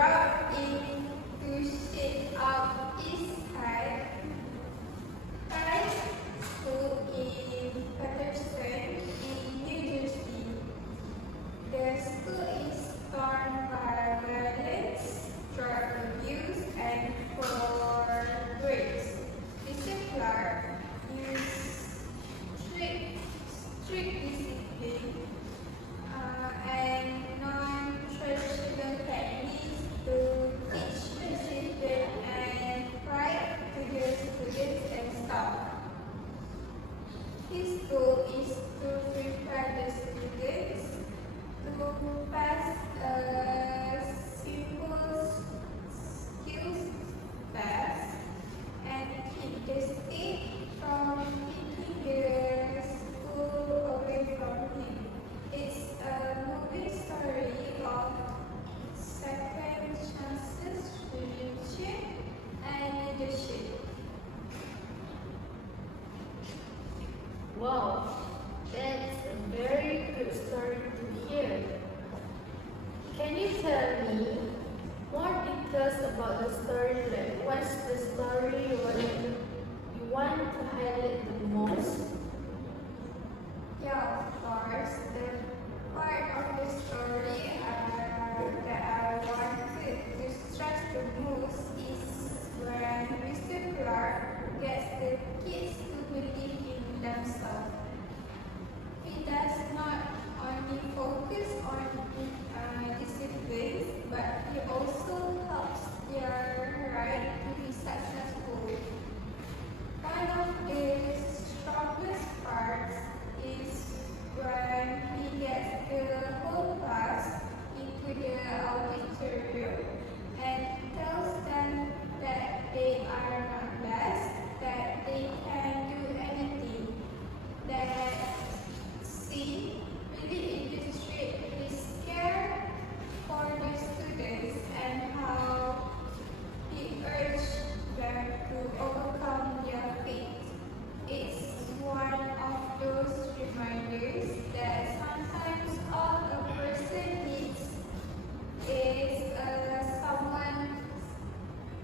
brought in to shake up his head. High school in Patterson in New Jersey. The school is torn by violence, drug abuse, and poor grades. Mr. Clark used strict discipline and non-traditional techniques to teach discipline and pride to the students and staff. His goal is to prepare the students to pass a simple skills test and keep the state from taking the school away from him. It's a moving story of second chances, redemption, and leadership. Wow, that's a very good story to hear. Can you tell me more details about the story? Like, what's the story you want to highlight the most? Yeah, of course. The part of the story that I wanted to stress the most is when Mr. Clark gets the kids to believe in themselves. He does not only focus on disciplines, but he also helps their right to be successful. One of the strongest parts is when he gets the whole class into the auditorium and tells them that they are not blessed, that they can do anything, that he really illustrates his care for the students and how he urged them to overcome their fate. It's one of those reminders that sometimes all a person needs is someone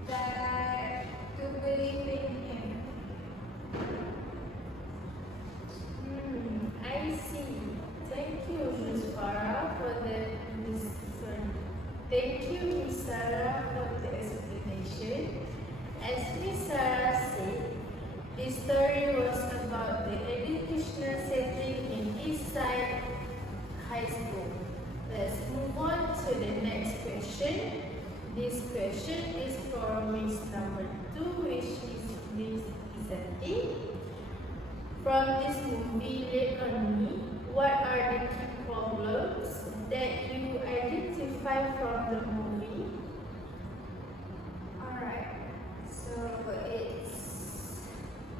that to believe in him. I see. Thank you, Ms. Farah, for this. Thank you, Ms. Sarah, for the explanation. As Ms. Sarah said, this story was about the educational setting in Eastside High School. Let's move on to the next question. This question is for Miss number 2, which is Miss Izati. From this movie, Late on Me, what are the key problems that you identify from the movie? Alright, so it's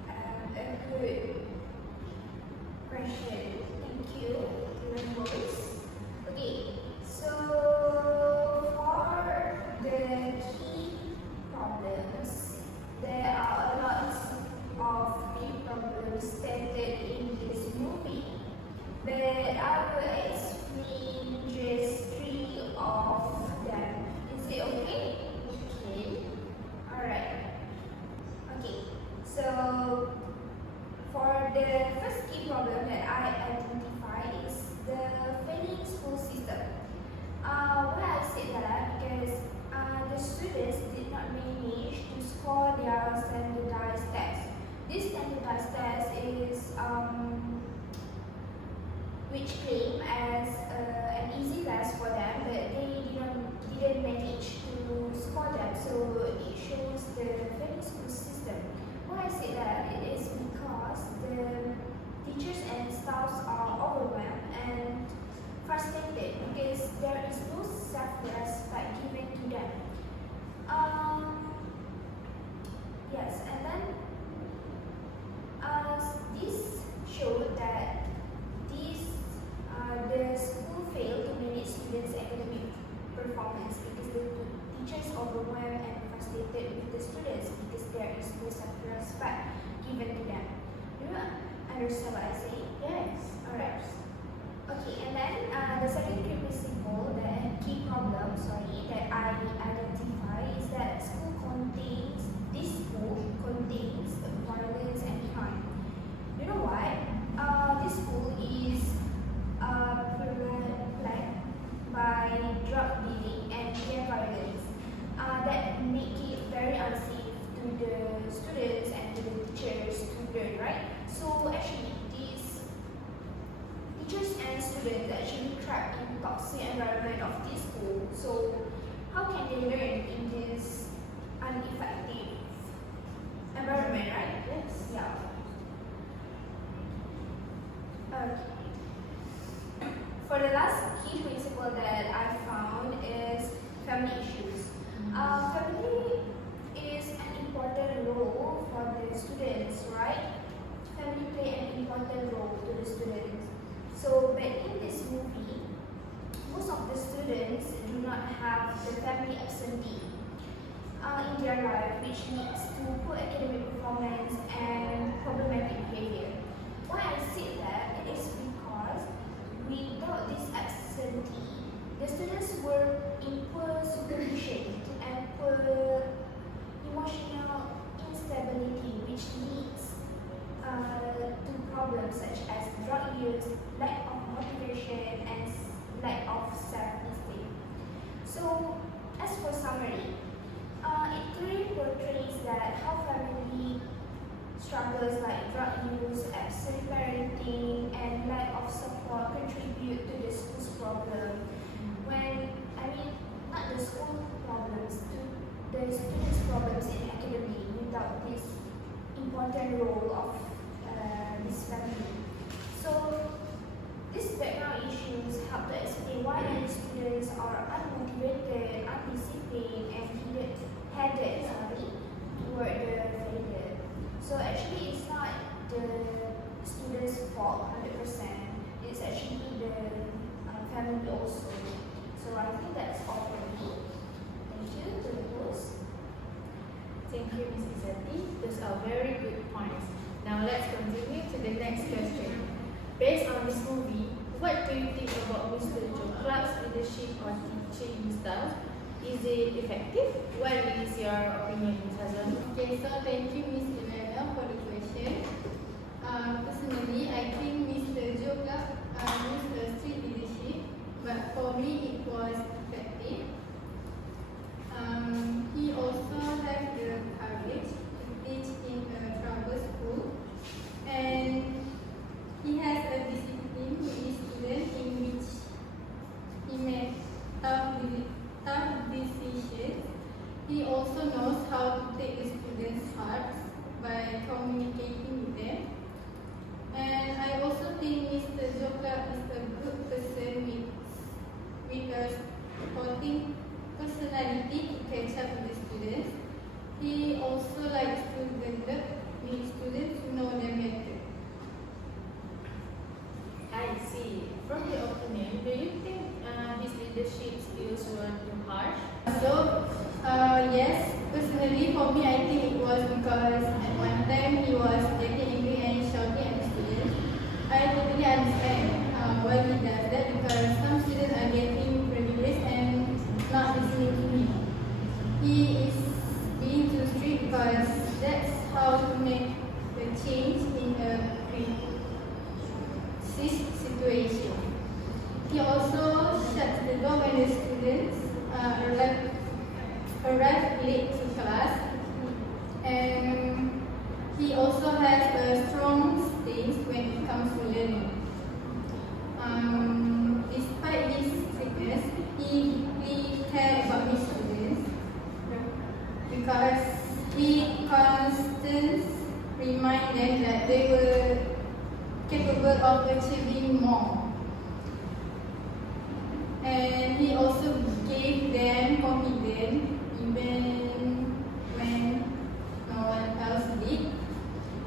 a good question. Thank you to the host. Okay, so for the key problems, there are a lot of key problems stated in this movie, but I will explain just 3 of them. Is it okay? Okay. Alright. Okay, so for the first key problem that I identify is the failing school system. Why I said that because the students did not manage to score their standardized test. This standardized test is which claim as an easy test for them, but they didn't manage to score them. So it shows the failing school system. Why I say that it is because the teachers and staffs are overwhelmed and frustrated because there is no self-respect given to them. Yes, and then this showed that the school failed to manage students' academic performance because the teachers overwhelmed and frustrated with the students because there is no self-respect given to them. Do you understand what I say? Yes. Alright. Okay, and then the second principle, the key problem, that I the students and to the teachers to learn, right? So actually these teachers and students are actually trapped in toxic environment of this school. So how can they learn in this ineffective environment, right? Yes. Yeah. Okay. For the last key principle that I found is family issues. Family is an important role for the students, right? Family play an important role to the students. So, but in this movie, most of the students do not have the family absentee in their life, which leads to poor academic performance and problematic behavior. Why I say that it is because without this absentee, the students were in poor supervision and poor emotional instability, which leads to problems such as drug use, lack of motivation, and lack of self-esteem. So, as for summary, it clearly portrays that how family struggles like drug use, absent parenting, and lack of support contribute to the school's problem. Not the school problems, to the students' problems in academy without this important role of this family. So, these background issues help to explain why many students are unmotivated, undisciplined, and headed toward the failure. So actually, it's not the students' fault 100%. It's actually the family also. So I think that's all for me. Thank you to the host. Thank you, Mrs. Zati. Those are very good points. Now let's continue to the next question. Based on this movie, what do you think about Mr. Joe Clark's leadership or teaching style? Is it effective? What is your opinion, Ms. Hazwan? Okay, so thank you, Ms. Ilana, for the question. Personally, I think Mr. Joe Clark used a strict leadership, but for me it was effective. He also had the courage to teach in a troubled school, and he has a discipline with his students in which he made tough decisions. He also knows how to take the students' hearts by communicating with them. And I also think Mr. Jokla is a good person with a sporting personality to catch up with the students. He also likes to develop his students to know them better. I see. From your opinion, do you think his leadership skills were too harsh? So, yes, personally for me, I think it was because at one time he was getting angry and shouting at the students. I totally understand why he does that, because some students are getting rebellious and not listening to him. He is being too strict because that's how to make the change in a crisis situation. He also shuts the door when the students arrive late to class, and he also has a strong stance when it comes to learning. Despite his strictness, he cared about his students because he constantly reminds them that they were capable of achieving more. And he also gave them confidence even when no one else did.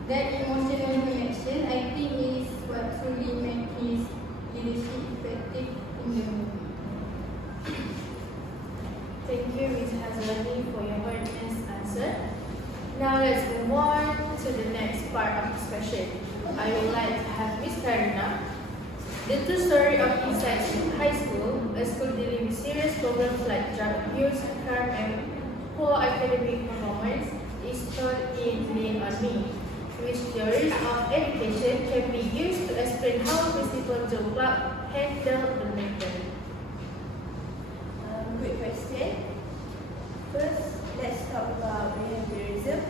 That emotional connection, I think, is what truly made his leadership effective in the movie. Thank you, Ms. Hazwani, for your earnest answer. Now let's move on to the next part of this question. I would like to have Ms. Karina. The true story of Inside High School, a school dealing with serious problems like drug abuse, crime, and poor academic performance, is told in Lean on Me, which theories of education can be used to explain how Principal Joe Clark handled the matter. Good question. First, let's talk about behaviorism.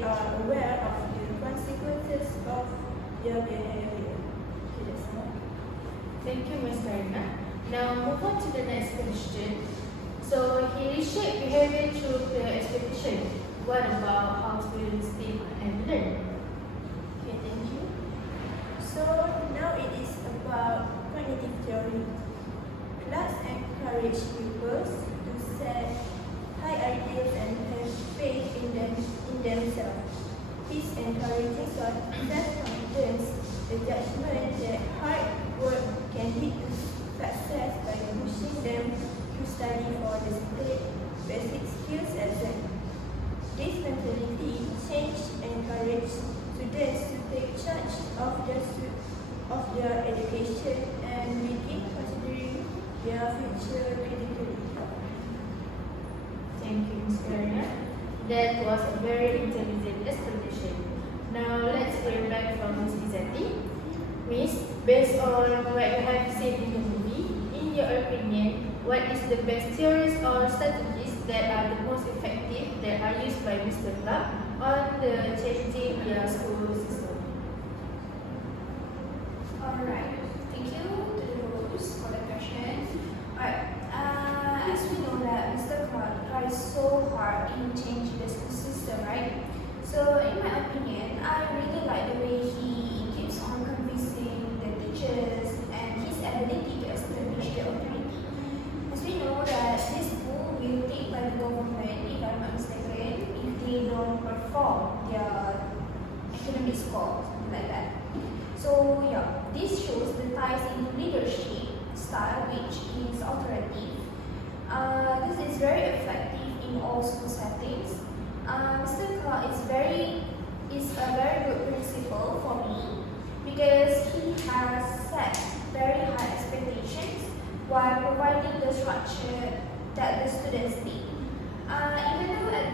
they are aware of the consequences of their behavior. Okay, that's all. Thank you, Ms. Karina. Now move on to the next question. So he reshaped behavior through clear expectation. What about how students think and learn? Okay, thank you. So now it is about cognitive theory. Class encourage pupils to set high ideals and have faith in themselves. This encourages self-confidence, the judgment that hard work can lead to success by pushing them to study for the basic skills exam. This mentality change encourages students to take charge of their education and begin considering their future critically. Thank you, Ms. Karina. That was a very intelligent explanation. Now let's hear back from Ms. Izzati. Miss, based on what you have seen in the movie, in your opinion, what is the best theories or strategies that are the most effective that are used by Mr. Clark on the changing their school system? Alright, thank you to the host for the question. Alright, as we know that Mr. Clark tries so hard in changing the school system, right? So in my opinion, I really like the way he keeps on convincing the teachers and his ability to establish the authority. As we know that this school will take by the government, if I'm not mistaken, if they don't perform their academic score, something like that. So yeah, this shows the ties in leadership style, which is authoritative. This is very effective in all school settings. Mr. Clark is a very good principal for me because he has set very high expectations while providing the structure that the students need. Even though at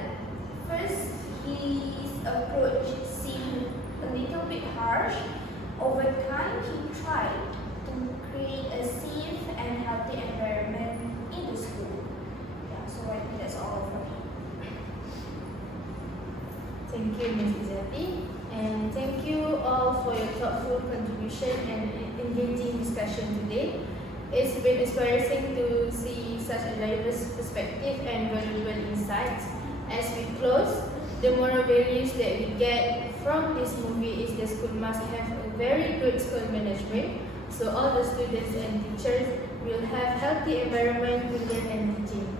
first his approach seemed a little bit harsh, over time he tried to create a safe and healthy environment in the school. Yeah, so I think that's all for me. Thank you, Ms. Izzati. And thank you all for your thoughtful contribution and engaging discussion today. It's been inspiring to see such a diverse perspective and valuable insights. As we close, the moral values that we get from this movie is the school must have a very good school management, so all the students and teachers will have healthy environment to learn and teaching.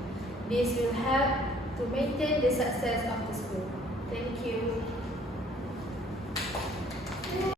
This will help to maintain the success of the school. Thank you.